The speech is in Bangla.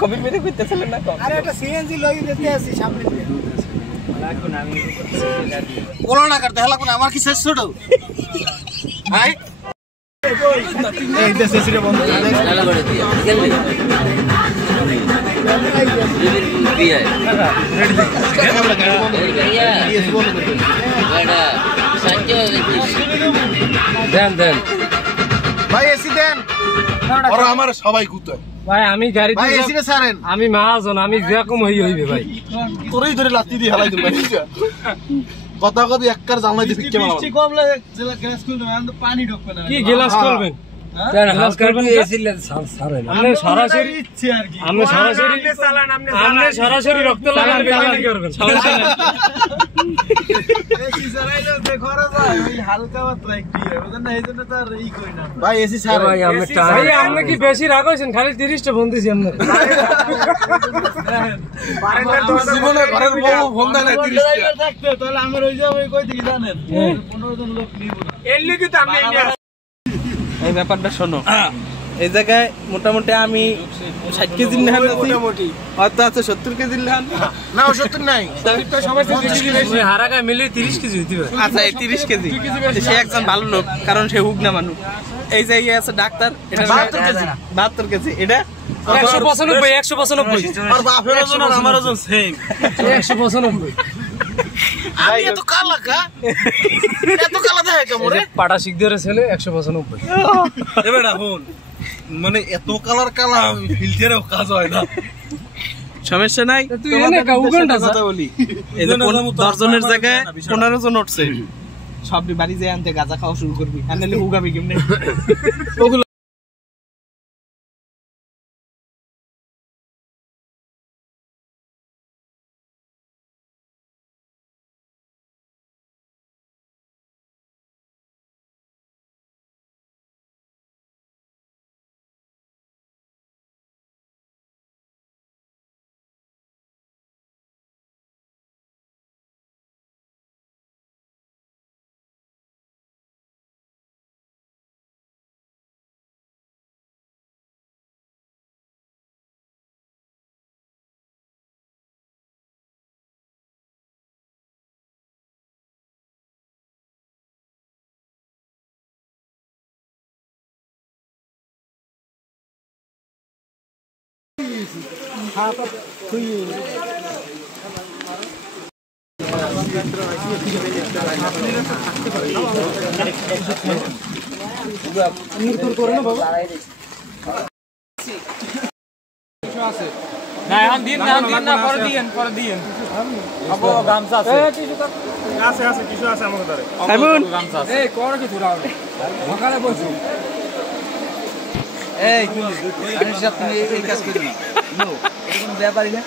কবি মেরে কইতেছিলেন না আরে একটা সিএনজি লই দিতে আসি সামনে দিয়ে বলো না করতে হলা কোন আমার কি শেষ ছোট ভাই এই দেশে সিরে বন্ধ লাগা করে দিয়া কেমনে দিয়া রেডি দিয়া ইয়েস বলো এটা সাজ্জো দেন ভাই এসি দেন আর আমার সবাই গুতায় ভাই আমি গাড়িতে ভাই এসি রে ছাড়েন আমি মহাজন আমি যেরকম হইবে ভাই তোরই ধরে লাত্তি দিয়ে হেলাই দিই ভাই কথা কবি একবার জানলাই দিবি কে মারা বৃষ্টি কমলে জেলা গ্যাস খুলবে আমি পানি ঢোকবে না কি গ্লাস করবেন কেন গ্লাস করবেন এসি ছাড়েন আপনি সরাসরি ইচ্ছে আর কি আপনি সরাসরি রক্ত লাগান কি করবেন সমস্যা নাই এসি চালাইলে দেখরা যায় ওই হালকা মাত্রা একটু বুঝেন না এইজন্য তো আর ই কই না ভাই এসি ছাড়েন ভাই আপনি কি বেশি রাগ হইছেন খালি 30 টা ফোন দিছি আপনার জীবনে ঘরের বউ ফোন দেয় না 30 টা থাকতে তাহলে আমার ওই যাবে কই দিই জানেন 15 জন লোক নিব না এর লাগি তো আমি এই ব্যাপারটা শোনো এই জায়গায় মোটামুটি আমি 60 কেজি নেহান মোটামুটি হয়তো আছে 70 কেজি নেহান না 70 নাই সবাই 30 কেজি বেশি হারাগায় মিলে 30 কেজি হইতে পারে আচ্ছা এই 30 কেজি সে একজন ভালো লোক কারণ সে হুক না মানুষ এই জায়গায় আছে ডাক্তার এটা 72 কেজি এটা 195 আর বাপের ওজন আর আমার ওজন সেম 195 আমি এত কালা দেখে কেমনে পাটা শিখ দিয়ে ছেলে 195 এ বেটা ফোন মানে এত কালা ফিল্টারেও কাজ হয় না সমস্যা নাই তুই এনে উগান্ডা কথা বলি এই যে 10 জনের জায়গায় 15 জন উঠছে সব বাড়ি যায় আনতে গাঁজা খাওয়া শুরু করবি আর নালে হুগাবি কেমনে ওগুলো हाँ तो कोई না हम दिन ना पर दियन अब गामसा আছে কিছু আছে আমার ধরে সাইমন গামসা এই কোন কি ধরা সকালে বসু এই আমি সব এই কাজ করি নো এটা কোন ব্যাপারই না